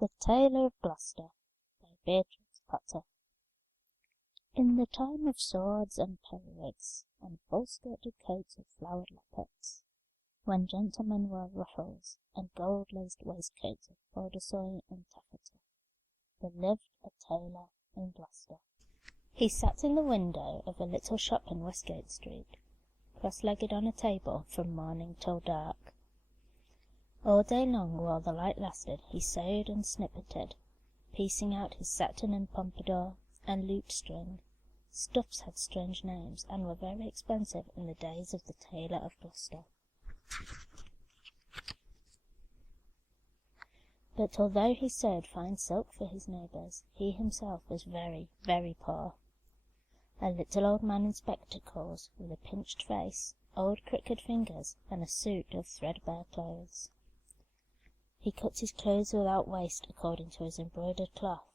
The Tailor of Gloucester by Beatrix Potter. In the time of swords and periwigs, and full-skirted coats of flowered lappets, when gentlemen wore ruffles, and gold-laced waistcoats of bordeaux and taffeta, there lived a tailor in Gloucester. He sat in the window of a little shop in Westgate Street, cross-legged on a table from morning till dark. All day long, while the light lasted, he sewed and snippeted, piecing out his satin and pompadour and lute-string. Stuffs had strange names, and were very expensive in the days of the Tailor of Gloucester. But although he sewed fine silk for his neighbours, he himself was very, very poor. A little old man in spectacles, with a pinched face, old crooked fingers, and a suit of threadbare clothes. He cut his clothes without waste according to his embroidered cloth.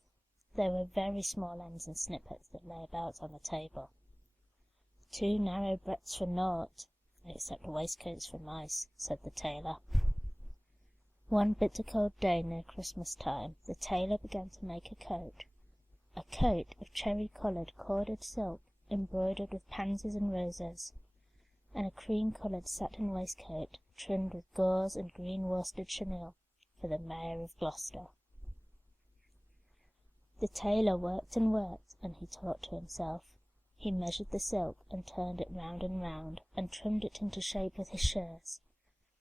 There were very small ends and snippets that lay about on the table. 2 narrow breadths for naught, except waistcoats for mice, said the tailor. One bitter cold day near Christmas time, the tailor began to make a coat of cherry-coloured corded silk embroidered with pansies and roses, and a cream-coloured satin waistcoat trimmed with gauze and green worsted chenille for the Mayor of Gloucester. The tailor worked, and he thought to himself. He measured the silk, and turned it round and round, and trimmed it into shape with his shears.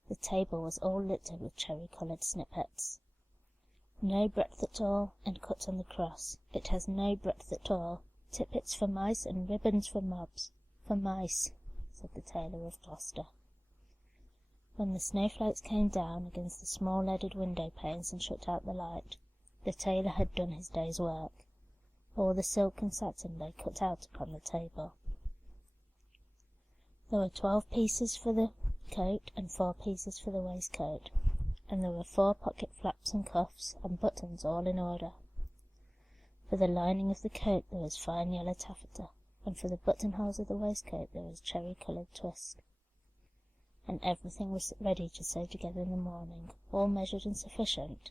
The table was all littered with cherry-coloured snippets. No breadth at all, and cut on the cross. It has no breadth at all. Tippets for mice, and ribbons for mobs. For mice, said the Tailor of Gloucester. When the snowflakes came down against the small leaded window-panes and shut out the light, the tailor had done his day's work. All the silk and satin lay cut out upon the table. There were 12 pieces for the coat and 4 pieces for the waistcoat, and there were 4 pocket flaps and cuffs and buttons all in order. For the lining of the coat there was fine yellow taffeta, and for the buttonholes of the waistcoat there was cherry-coloured twist. And everything was ready to sew together in the morning, all measured and sufficient,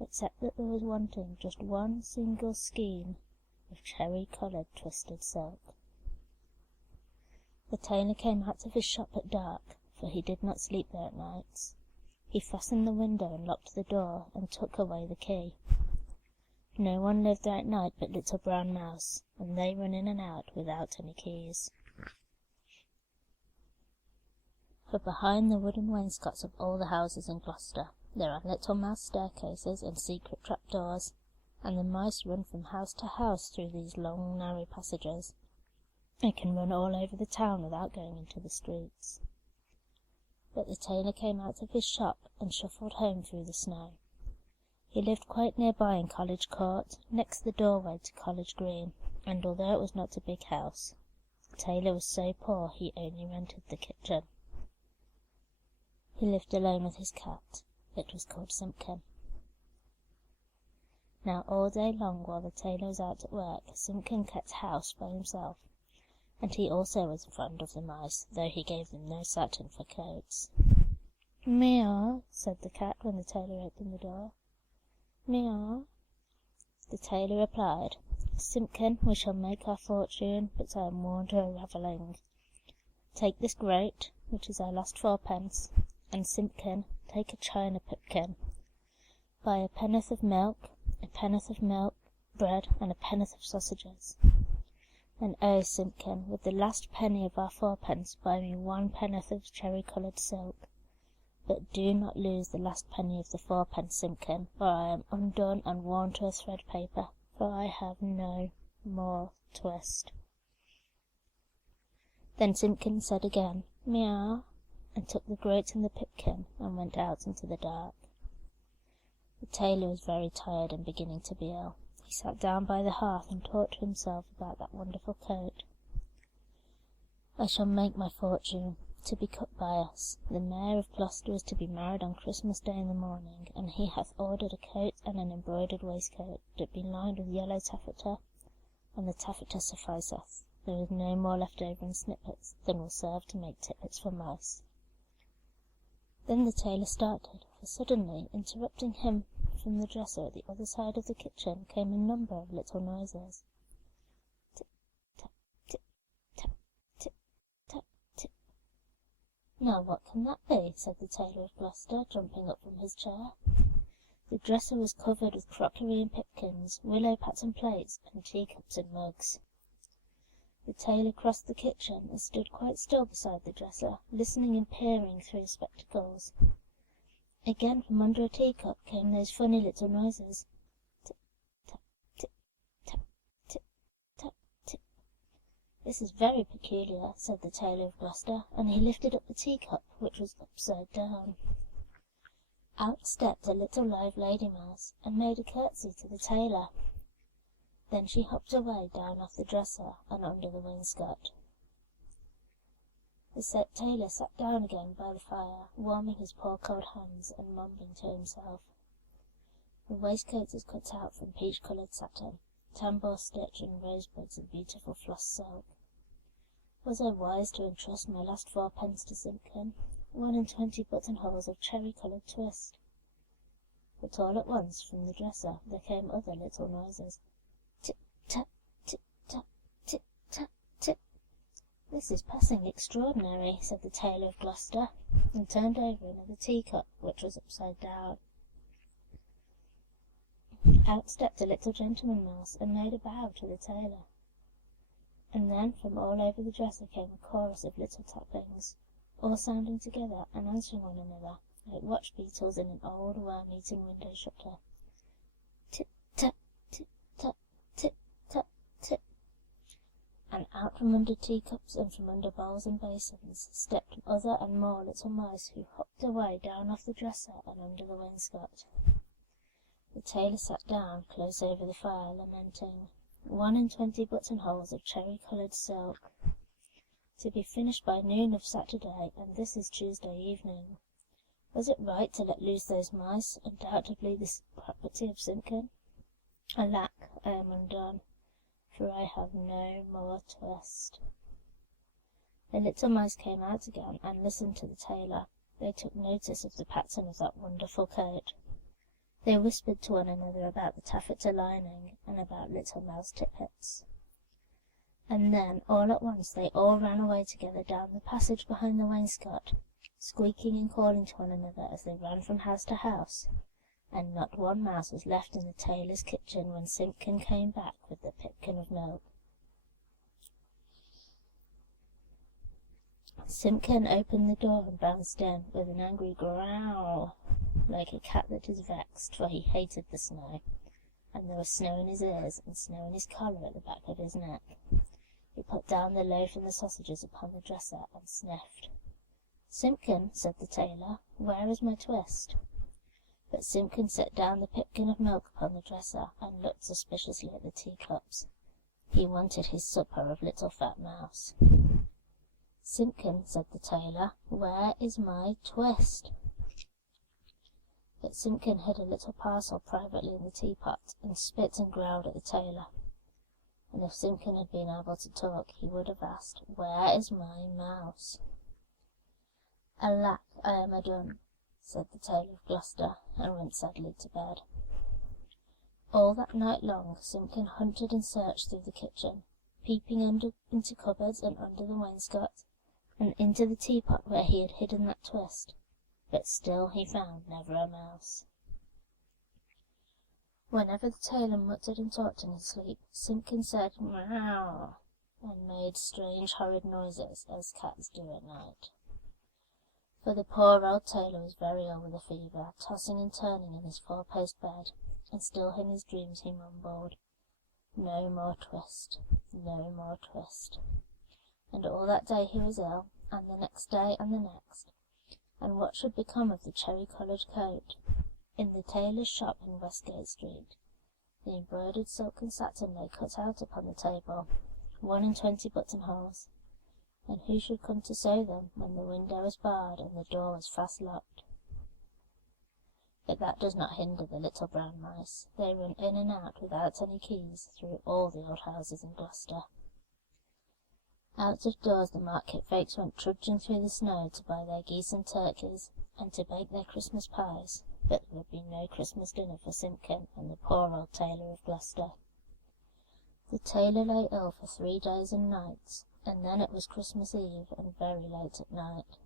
except that there was wanting just one single skein of cherry-coloured twisted silk. The tailor came out of his shop at dark, for he did not sleep there at nights. He fastened the window and locked the door, and took away the key. No one lived there at night but little brown mouse, and they run in and out without any keys. For behind the wooden wainscots of all the houses in Gloucester there are little mouse staircases and secret trapdoors, and the mice run from house to house through these long narrow passages. They can run all over the town without going into the streets. But the tailor came out of his shop and shuffled home through the snow. He lived quite near-by in College Court, next the doorway to College Green, and although it was not a big house, the tailor was so poor he only rented the kitchen. He lived alone with his cat. It was called Simpkin. Now all day long while the tailor was out at work, Simpkin kept house by himself, and he also was fond of the mice, though he gave them no satin for coats. "Meow," said the cat when the tailor opened the door. "Meow." The tailor replied, "Simpkin, we shall make our fortune, but I am worn to a ravelling. Take this groat, which is our last 4pence, and Simpkin, take a china pipkin. Buy a pennyworth of milk, bread, and a pennyworth of sausages. And oh, Simpkin, with the last penny of our 4pence, buy me 1 pennyworth of cherry-coloured silk. But do not lose the last penny of the 4pence, Simpkin, or I am undone and worn to a thread paper, for I have no more twist." Then Simpkin said again, "Meow," and took the groat and the pipkin, and went out into the dark. The tailor was very tired and beginning to be ill. He sat down by the hearth and thought to himself about that wonderful coat. "I shall make my fortune, to be cut by us. The Mayor of Gloucester is to be married on Christmas Day in the morning, and he hath ordered a coat and an embroidered waistcoat, that be lined with yellow taffeta, and the taffeta sufficeth. There is no more left over in snippets than will serve to make tippets for mice." Then the tailor started, for suddenly, interrupting him from the dresser at the other side of the kitchen came a number of little noises. Tip, tap, tip, tap, tip, tap, tip. "Now what can that be?" said the Tailor of Gloucester, jumping up from his chair. The dresser was covered with crockery and pipkins, willow pattern plates, and teacups and mugs. The tailor crossed the kitchen and stood quite still beside the dresser, listening and peering through his spectacles. Again from under a teacup came those funny little noises. Tip, tap, tip, tap, tip, tap, tip. "This is very peculiar," said the Tailor of Gloucester, and he lifted up the teacup, which was upside down. Out stepped a little live lady mouse, and made a curtsy to the tailor. Then she hopped away down off the dresser and under the wainscot. The tailor sat down again by the fire, warming his poor cold hands and mumbling to himself. The waistcoat is cut out from peach-coloured satin, tambour stitch and rosebuds and beautiful floss silk. Was I wise to entrust my last 4 pence to Simpkin? 1 and 20 buttonholes of cherry-coloured twist. But all at once from the dresser there came other little noises. Tip-tap, tip-tap, tip-tap, tip. "This is passing extraordinary," said the Tailor of Gloucester, and turned over another teacup, which was upside down. Out stepped a little gentleman mouse and made a bow to the tailor. And then from all over the dresser came a chorus of little tappings, all sounding together and answering one another, like watch beetles in an old worm-eaten window shutter. Tip-tap, tip-tap, tip-tap, tip. And out from under teacups and from under bowls and basins stepped other and more little mice, who hopped away down off the dresser and under the wainscot. The tailor sat down close over the fire, lamenting, 1 and 20 buttonholes of cherry-coloured silk. To be finished by noon of Saturday, and this is Tuesday evening. Was it right to let loose those mice, undoubtedly the property of Simpkin? Alack, I am undone, for I have no more twist. The little mice came out again and listened to the tailor. They took notice of the pattern of that wonderful coat. They whispered to one another about the taffeta lining and about little mouse tippets. And then, all at once, they all ran away together down the passage behind the wainscot, squeaking and calling to one another as they ran from house to house, and not one mouse was left in the tailor's kitchen when Simpkin came back with the pipkin of milk. Simpkin opened the door and bounced in with an angry growl, like a cat that is vexed, for he hated the snow, and there was snow in his ears and snow in his collar at the back of his neck. He put down the loaf and the sausages upon the dresser and sniffed. "Simpkin," said the tailor, "where is my twist?" But Simpkin set down the pipkin of milk upon the dresser and looked suspiciously at the teacups. He wanted his supper of little fat mouse. "Simpkin," said the tailor, "where is my twist?" But Simpkin hid a little parcel privately in the teapot, and spit and growled at the tailor. And if Simpkin had been able to talk, he would have asked, "Where is my mouse?" "Alack, I am undone," said the Tailor of Gloucester, and went sadly to bed. All that night long Simpkin hunted and searched through the kitchen, peeping into cupboards and under the wainscot, and into the teapot where he had hidden that twist, but still he found never a mouse. Whenever the tailor muttered and talked in his sleep, Simpkin said "meow," and made strange horrid noises, as cats do at night. For the poor old tailor was very ill with a fever, tossing and turning in his 4-post bed, and still in his dreams he mumbled, "No more twist, no more twist." And all that day he was ill, and the next day and the next. And what should become of the cherry-coloured coat? In the tailor's shop in Westgate Street, the embroidered silk and satin lay cut out upon the table, 1 and 20 buttonholes, and who should come to sew them when the window was barred and the door was fast locked? But that does not hinder the little brown mice. They run in and out without any keys through all the old houses in Gloucester. Out of doors the market folks went trudging through the snow to buy their geese and turkeys, and to bake their Christmas pies, but there would be no Christmas dinner for Simpkin and the poor old Tailor of Gloucester. The tailor lay ill for 3 days and nights, and then it was Christmas Eve and very late at night.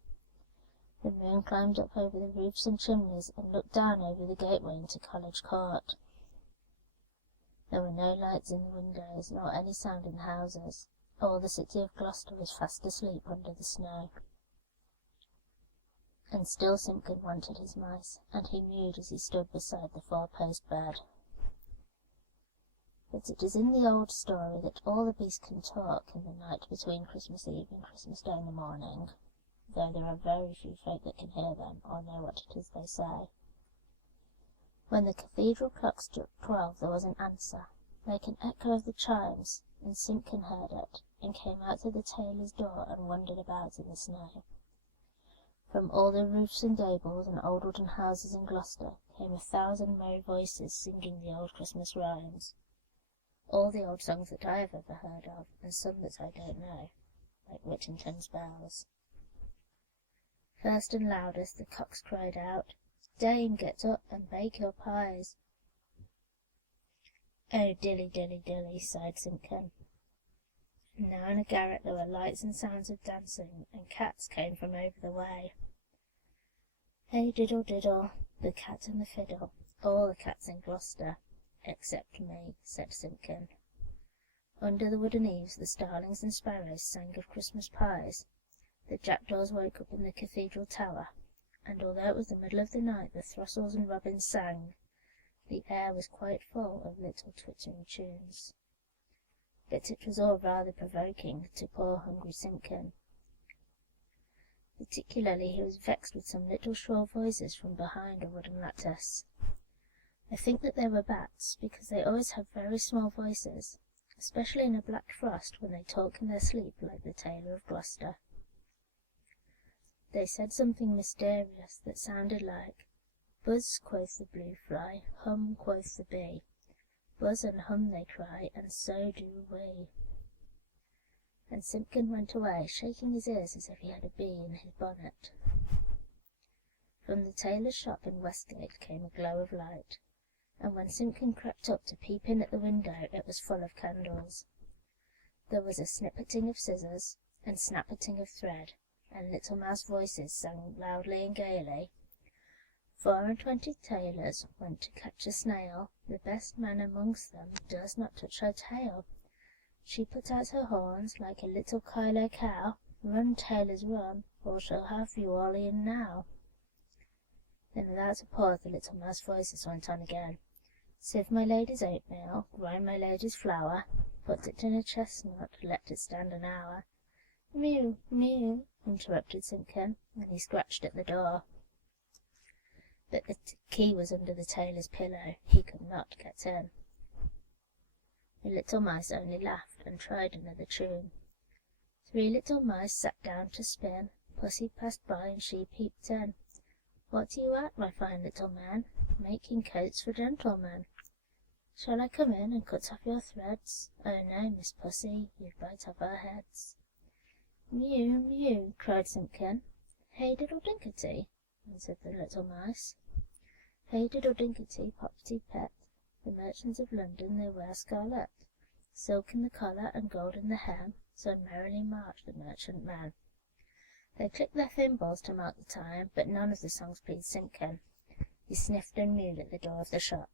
The moon climbed up over the roofs and chimneys and looked down over the gateway into College Court. There were no lights in the windows, nor any sound in the houses. All the city of Gloucester was fast asleep under the snow. And still Simpkin wanted his mice, and he mewed as he stood beside the 4-post bed. But it is in the old story that all the beasts can talk in the night between Christmas Eve and Christmas Day in the morning, though there are very few folk that can hear them or know what it is they say. When the cathedral clock struck 12 there was an answer, like an echo of the chimes, and Simpkin heard it, and came out to the tailor's door and wandered about in the snow. From all the roofs and gables and old wooden houses in Gloucester came 1,000 merry voices singing the old Christmas rhymes. All the old songs that I have ever heard of, and some that I don't know, like Whittington's bells. First and loudest the cocks cried out, "Dame, get up and bake your pies." "Oh, dilly, dilly, dilly," sighed Simpkin. Now in a garret there were lights and sounds of dancing, and cats came from over the way. "Hey diddle diddle, the cat and the fiddle, all the cats in Gloucester, except me," said Simpkin. Under the wooden eaves the starlings and sparrows sang of Christmas pies. The jackdaws woke up in the cathedral tower, and although it was the middle of the night the throstles and robins sang. The air was quite full of little twittering tunes. But it was all rather provoking to poor hungry Simpkin. Particularly he was vexed with some little shrill voices from behind a wooden lattice. I think that they were bats, because they always have very small voices, especially in a black frost when they talk in their sleep like the Tailor of Gloucester. They said something mysterious that sounded like, "Buzz, quoth the blue fly, hum, quoth the bee. Buzz and hum they cry, and so do we." And Simpkin went away, shaking his ears as if he had a bee in his bonnet. From the tailor's shop in Westgate came a glow of light, and when Simpkin crept up to peep in at the window it was full of candles. There was a snippeting of scissors, and snappeting of thread, and little mouse voices sang loudly and gaily. 24 tailors went to catch a snail, the best man amongst them durst not touch her tail. She put out her horns like a little Kylo cow, run, tailors, run, or she'll have you all in now. Then without a pause the little mouse voices went on again. Sieve my lady's oatmeal, grind my lady's flour, put it in a chestnut, let it stand an hour. Mew, mew, interrupted Simpkin, and he scratched at the door. But the key was under the tailor's pillow. He could not get in. The little mice only laughed and tried another tune. 3 little mice sat down to spin. Pussy passed by and she peeped in. What are you at, my fine little man? Making coats for gentlemen. Shall I come in and cut off your threads? Oh no, Miss Pussy, you'd bite off our heads. Mew, mew, cried Simpkin. Hey diddle dinkety, answered the little mice. Hey diddle dinkety, poppety pet, the merchants of London they wear scarlet, silk in the collar and gold in the hem, so merrily march the merchant men. They clicked their thimbles to mark the time, but none of the songs pleased Simpkin. He sniffed and mewed at the door of the shop.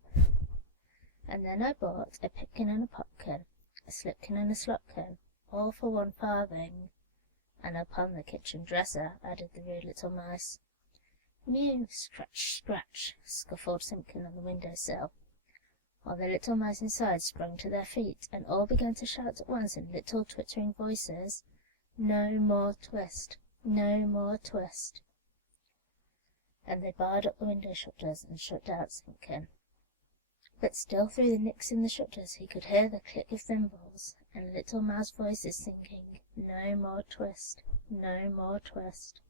And then I bought a pipkin and a popkin, a slipkin and a slopkin, all for 1 farthing. And upon the kitchen dresser, added the rude little mice. Mew, scratch, scratch, scuffled Simpkin on the window-sill, while the little mice inside sprung to their feet, and all began to shout at once in little twittering voices, No more twist, no more twist. And they barred up the window shutters and shut out Simpkin. But still through the nicks in the shutters he could hear the click of thimbles, and little mouse voices singing, No more twist, no more twist.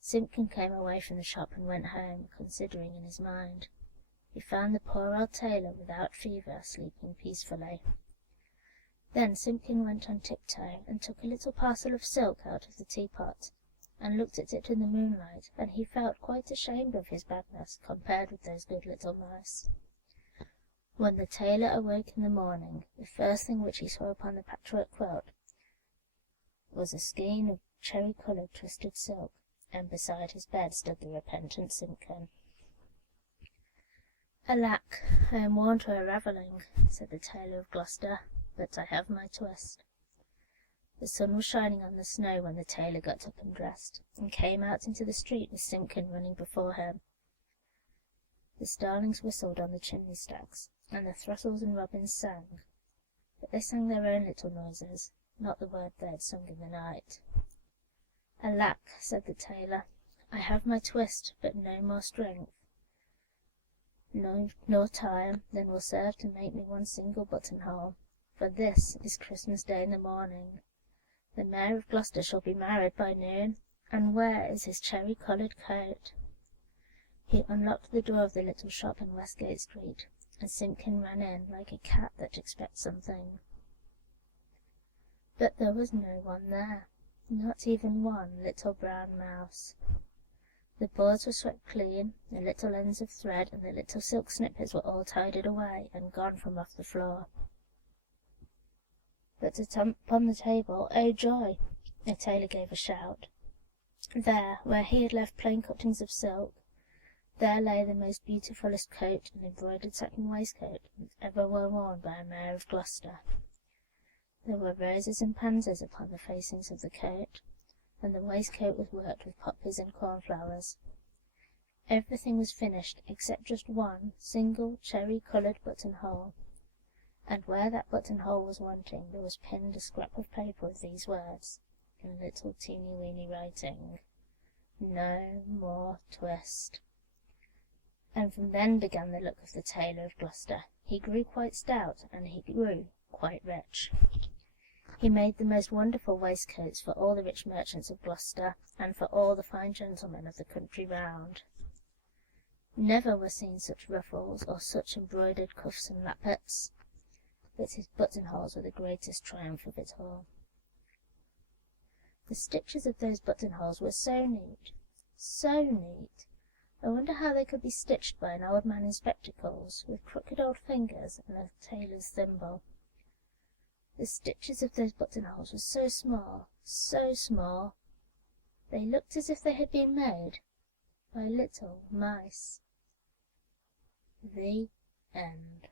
Simpkin came away from the shop and went home, considering in his mind. He found the poor old tailor without fever, sleeping peacefully. Then Simpkin went on tiptoe and took a little parcel of silk out of the teapot. and looked at it in the moonlight, and he felt quite ashamed of his badness compared with those good little mice. When the tailor awoke in the morning, the first thing which he saw upon the patchwork quilt was a skein of cherry-coloured twisted silk, and beside his bed stood the repentant Simpkin. "Alack, I am worn to a ravelling," said the Tailor of Gloucester, "but I have my twist." The sun was shining on the snow when the tailor got up and dressed, and came out into the street with Simpkin running before him. The starlings whistled on the chimney-stacks, and the throstles and robins sang, but they sang their own little noises, not the word they had sung in the night. "Alack," said the tailor, "I have my twist, but no more strength, nor time than will serve to make me one single buttonhole, for this is Christmas Day in the morning. The Mayor of Gloucester shall be married by noon, and where is his cherry-coloured coat?" He unlocked the door of the little shop in Westgate Street, and Simpkin ran in like a cat that expects something. But there was no one there, not even one little brown mouse. The boards were swept clean, the little ends of thread and the little silk snippets were all tidied away and gone from off the floor. But upon the table, oh joy! The tailor gave a shout. There, where he had left plain cuttings of silk, there lay the most beautifullest coat and embroidered satin waistcoat that ever were worn by a mayor of Gloucester. There were roses and pansies upon the facings of the coat, and the waistcoat was worked with poppies and cornflowers. Everything was finished except just one single cherry-coloured buttonhole, and where that buttonhole was wanting there was pinned a scrap of paper with these words, in little teeny-weeny writing, "No more twist." And from then began the luck of the Tailor of Gloucester. He grew quite stout, and he grew quite rich. He made the most wonderful waistcoats for all the rich merchants of Gloucester, and for all the fine gentlemen of the country round. Never were seen such ruffles, or such embroidered cuffs and lappets, but his buttonholes were the greatest triumph of it all. The stitches of those buttonholes were so neat, so neat! I wonder how they could be stitched by an old man in spectacles, with crooked old fingers and a tailor's thimble. The stitches of those buttonholes were so small, they looked as if they had been made by little mice. The end.